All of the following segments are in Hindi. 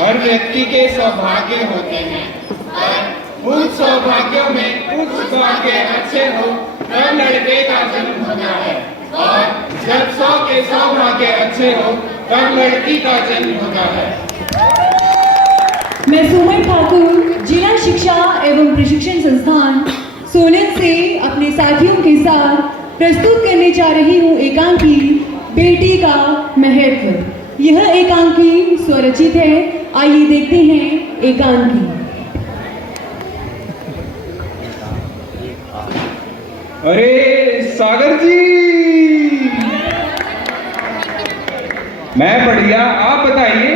हर व्यक्ति के सौभाग्य होते हैं, पर उन सौभाग्यों में कुछ सौभाग्य अच्छे हो तब लड़के का जन्म होता है, और जब 100 के सौभाग्य अच्छे हो तब लड़की का जन्म होता है। मैं सुमन ठाकुर जिला शिक्षा एवं प्रशिक्षण संस्थान सोलन से अपने साथियों के साथ प्रस्तुत करने जा रही हूँ एकांकी बेटी का महत्व। यह एकांकी स्वरचित है, आइए देखते हैं एकांकी। अरे सागर जी, मैं बढ़िया, आप बताइए।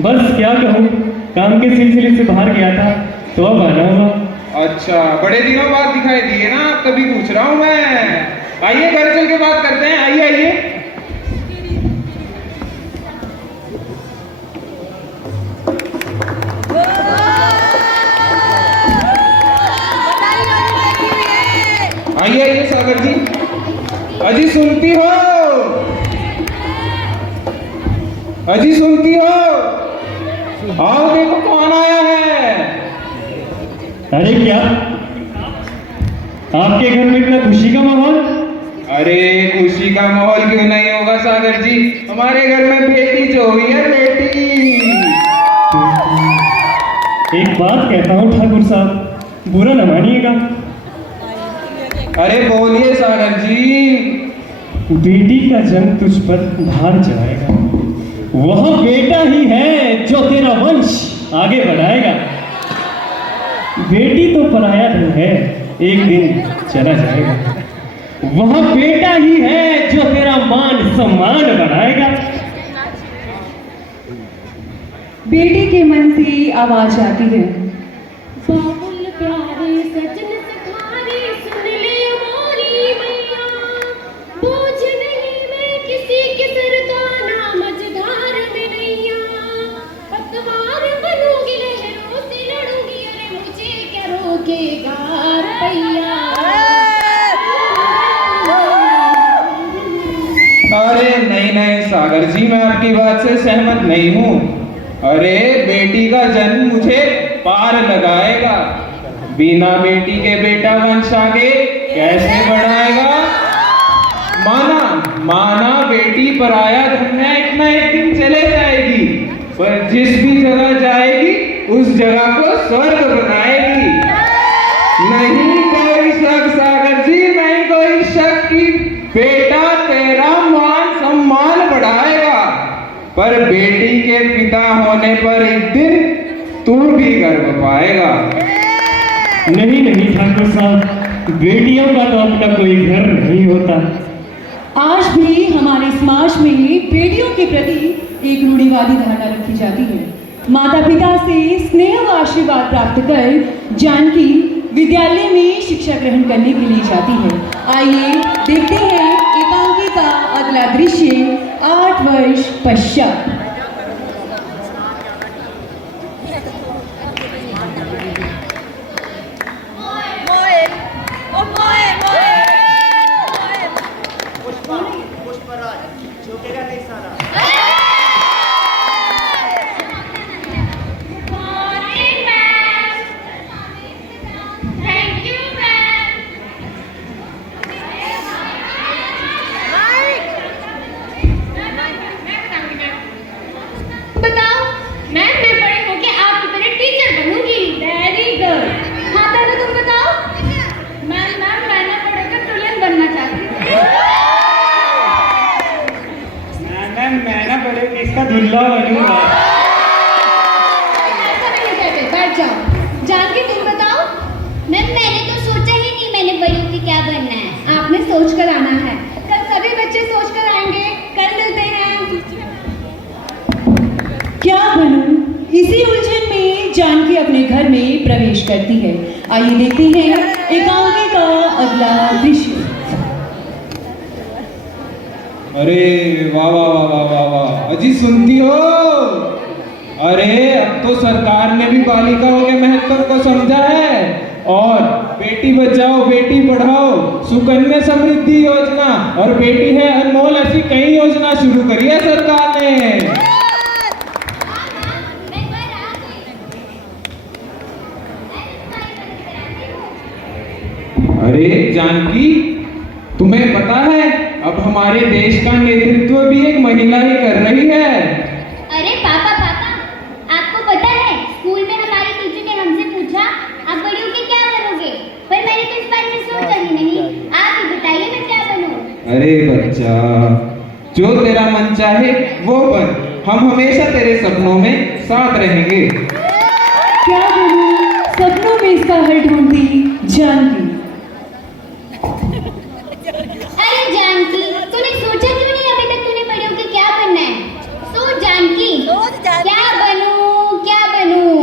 बस क्या कहूँ, काम के सिलसिले से बाहर गया था तो अब आना हुआ। अच्छा, बड़े दिनों बाद दिखाई दिए ना, तभी पूछ रहा हूँ मैं। आइए घर चल के बात करते हैं, आइए आइए। आइए आइए सागर जी। अजी सुनती हो? अजी सुनती हो? आओ देखो कौन आया है। अरे क्या आपके घर में इतना खुशी का माहौल? अरे खुशी का माहौल क्यों नहीं होगा सागर जी, हमारे घर में बेटी जो हुई है, बेटी। एक बात कहता हूँ ठाकुर साहब, बुरा न मानिएगा। अरे बोलिए सागर जी। बेटी का जन्म तुझ पर भार चढ़ाएगा, वह बेटा ही है जो तेरा वंश आगे बढ़ाएगा। बेटी तो पराया धन है, एक दिन चला जाएगा। वह बेटा ही है जो तेरा मान सम्मान बढ़ाएगा। बेटी के मन से आवाज आती है, बाबुल प्यारे सजन सखारे सुन ले मोरी मैया, बोझ नहीं मैं किसी के सर का, ना मझधार में नैया। पतवार बनूंगी लहरों से लड़ूंगी, अरे मुझे क्या रोकेगा रुपैया। अरे नहीं नहीं सागर जी, मैं आपकी बात से सहमत नहीं हूँ। अरे बेटी का जन्म मुझे पार लगाएगा, बिना बेटी के बेटा वंश आगे कैसे बढ़ाएगा। माना बेटी पराया धन है, इतना एक दिन चले जाएगी, पर जिस भी जगह जाएगी उस जगह को स्वर्ग बनाएगी। नहीं कोई शक सागर जी, नहीं कोई शक कि बेटा तेरा मान सम्मान बढ़ाएगा, पर बेटी के पिता होने पर एक दिन तू भी गर्व पाएगा। नहीं नहीं ठाकुर साहब, बेटियों का तो अपना कोई घर नहीं होता। आज भी हमारे समाज में बेटियों के प्रति एक रूढ़िवादी धारणा रखी जाती है। माता पिता से स्नेह व आशीर्वाद प्राप्त कर जानकी विद्यालय में शिक्षा ग्रहण करने के लिए जाती है। आइए देखते हैं एकांकी का अगला दृश्य 8 वर्ष पश्चात। बताओ मैम, मैं बड़े होके आपकी तरह टीचर बनूंगी। Very good. हाँ दादा तुम बताओ। मैम मैं ना बड़े होकर दुल्हन बनना चाहती हूँ। मैं ना बड़े होकर इसका दूल्हा बनूंगा। ऐसा नहीं कहते, बैठ जाओ। जानकी तुम बताओ। मैम मैंने तो सोचा ही नहीं मैंने बड़ी होकर क्या बनना है। आपने सोच कर आना है, कल सभी बच्चे सोच कर आएंगे। कल मिलते हैं। क्या बनूं? इसी उलझन में जानकी अपने घर में प्रवेश करती है। आइए देखते हैं एकांकी का अगला दृश्य। अरे वाह वाह वाह वाह वाह वाह, अजी सुनती हो? अरे अब तो सरकार ने भी बालिकाओं के महत्व को समझा है, और बेटी बचाओ बेटी पढ़ाओ, सुकन्या समृद्धि योजना और बेटी है अनमोल, ऐसी कई योजना शुरू करी है सरकार ने। जानकी, तुम्हें पता है अब हमारे देश का नेतृत्व भी एक महिला ही कर रही है। अरे पापा पापा, आपको पता है स्कूल में हमारी टीचर ने हमसे पूछा आप बड़ी होके क्या बनोगे, पर मैंने तो इस बारे में सोचा ही नहीं। आप ही बताइए मैं क्या बनूं। अरे बच्चा, जो तेरा मन चाहे वो बन, हम हमेशा तेरे सपनों में साथ रहेंगे। क्या बोलूं, सपनों में इसका हल ढूंढती जानकी। अरे जानकी, तूने सोचा क्यों नहीं अभी तक तूने बड़ी होके क्या बनना है? सोच जानकी, क्या बनूं क्या बनूं?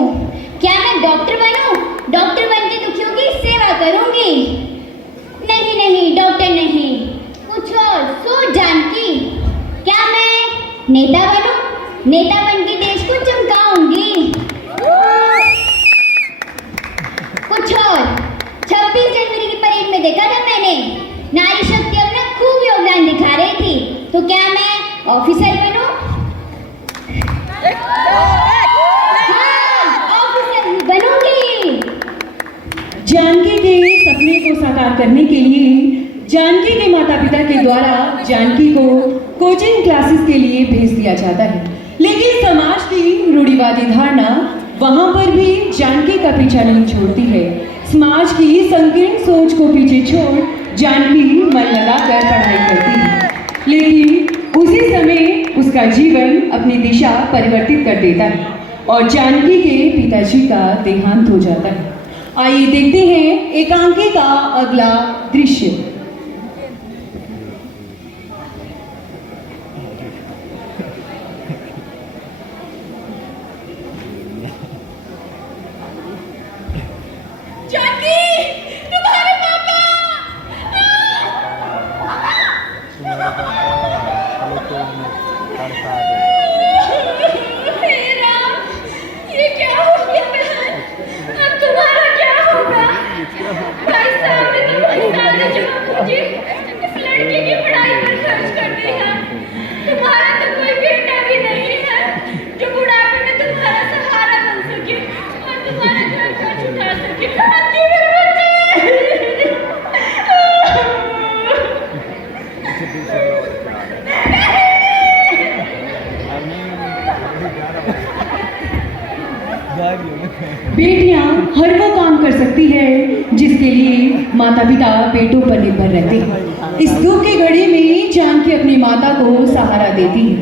क्या मैं डॉक्टर बनूं? डॉक्टर बन के दुखियों की सेवा करूंगी? नहीं नहीं, डॉक्टर नहीं, कुछ और सोच जानकी। क्या मैं नेता बनूं? नेता बन के देश को चमकाऊंगी। कुछ और, 26 जनवरी की परेड में देखा था मैंने, नारी शक्ति अपना खूब योगदान दिखा रही थी। तो क्या मैं ऑफिसर बनूं? हाँ, ऑफिसर ही बनूंगी। जानकी के सपने को साकार करने के लिए जानकी के माता पिता के द्वारा जानकी को कोचिंग क्लासेस के लिए भेज दिया जाता है, लेकिन समाज की रूढ़िवादी धारणा वहां पर भी जानकी का पीछा नहीं छोड़ती है। समाज की संकीर्ण सोच को पीछे छोड़ जानकी मन लगाकर पढ़ाई करती है, लेकिन उसी समय उसका जीवन अपनी दिशा परिवर्तित कर देता है और जानकी के पिताजी का देहांत हो जाता है। आइए देखते हैं एकांकी का अगला दृश्य। बेटियां हर वो काम कर सकती है जिसके लिए माता पिता बेटों पर निर्भर रहते हैं। इस दुख की घड़ी में जानकी अपनी माता को सहारा देती है,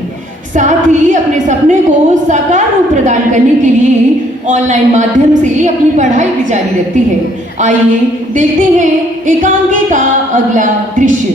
साथ ही अपने सपने को साकार रूप प्रदान करने के लिए ऑनलाइन माध्यम से अपनी पढ़ाई भी जारी रखती है। आइए देखते हैं एकांकी का अगला दृश्य।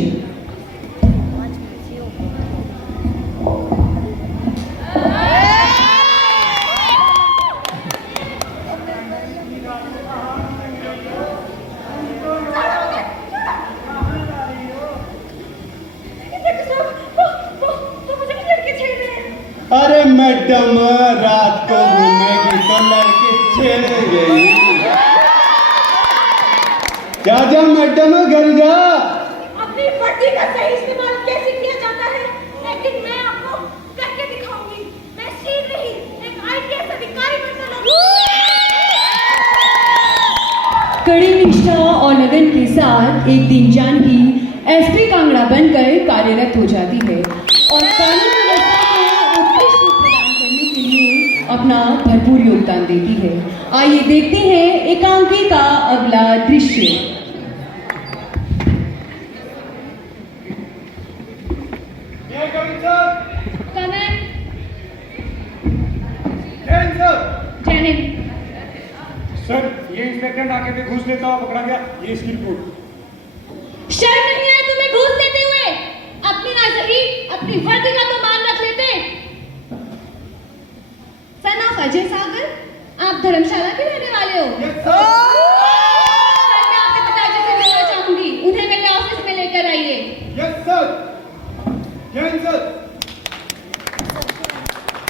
अरे मैडम, रात को घूमेगी तो लड़की छेड़ेगी। जा मैडम, घर जा। अपनी वर्दी का सही इस्तेमाल कैसे किया जाता है, लेकिन मैं आपको करके दिखाऊंगी। मैं शीघ्र ही एक IPS अधिकारी बनने लगूंगी। कड़ी निष्ठा और लगन के साथ एक दिन जानकी SP कांगड़ा बनकर कार्यरत हो जाती है और कानून व्यवस्था को उत्कृष्ट रूप प्रदान करने के लिए अपना भरपूर योगदान देती है। आइए देखते हैं एकांकी का अगला दृश्य। सर, ये इंस्पेक्टर नाके पे घूस लेता हुआ पकड़ा गया, ये इसकी रिपोर्ट। शर्म नहीं आया तुम्हें घूस देते हुए? अपनी ना सही अपनी वर्दी का तो मान रख लेते। सना अजय सागर, आप धर्मशाला के रहने वाले हो? सर, मैं आपके पिताजी से मिलना चाहूंगी, उन्हें मेरे ऑफिस में लेकर आइए। Yes sir.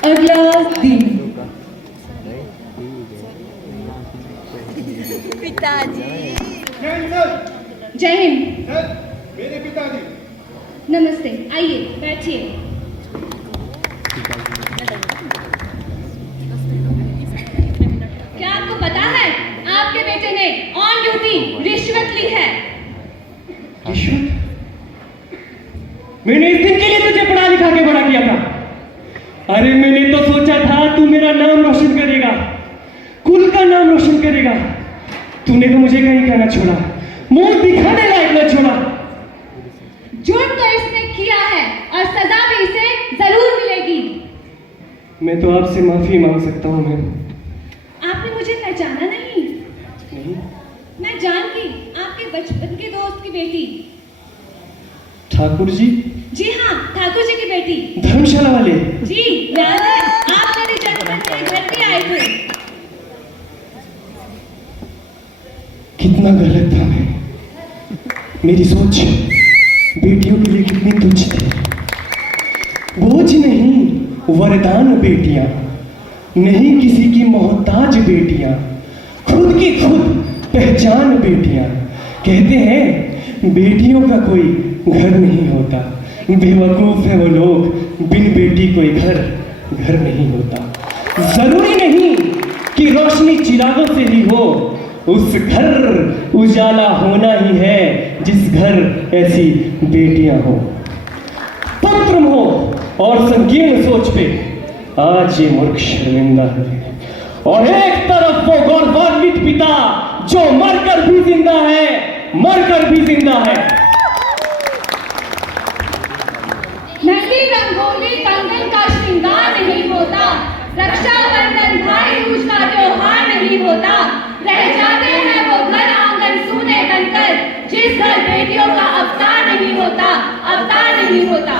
अगला दिन। जय हिंद। मेरे पिताजी। नमस्ते, आइए बैठिए। क्या आपको पता है आपके बेटे ने ऑन ड्यूटी रिश्वत ली है? मैंने इस दिन के लिए तुझे पढ़ा लिखा के बड़ा किया था। अरे मैंने तो सोचा था तू मेरा नाम रोशन करेगा, कुल का नाम रोशन करेगा। तूने तो मुझे कहीं कहना छोड़ा, मुंह दिखाने लायक न छोड़ा। जुर्म तो इसने किया है और सजा भी इसे जरूर मिलेगी। मैं तो आपसे माफी मांग सकता हूँ मैम। आपने मुझे पहचाना नहीं? नहीं। मैं जानकी, आपके बचपन के दोस्त की बेटी। ठाकुर जी? जी हाँ, ठाकुर जी की बेटी। धर्मशाला वाले? जी याद है, आप मेरे जन्मदिन के घर भी आए थे। कितना गलत था मैं। मेरी सोच बेटियों के लिए कितनी तुच्छ थी। बोझ नहीं, वरदान बेटियां, नहीं किसी की मोहताज बेटियां, खुद की खुद पहचान बेटियां। कहते हैं बेटियों का कोई घर नहीं होता, बेवकूफ है वो लोग, बिन बेटी कोई घर नहीं होता। जरूरी नहीं कि रोशनी चिरागों से ही हो, उस घर उजाला होना ही है जिस घर ऐसी बेटियां हो। पुत्र हो और संकीर्ण सोच पे आज ये मूर्ख शर्मिंदा है। और एक तरफ वो गौरवान्वित पिता जो मरकर भी जिंदा है, मरकर भी जिंदा है। मेहंदी रंगोली कंगन का श्रृंगार नहीं होता, रक्षाबंधन भाई दूज का त्योहार नहीं होता। रह जाते हैं वो घर आंगन सूने बनकर, जिस घर बेटियों का अवतार नहीं होता, अवतार नहीं होता।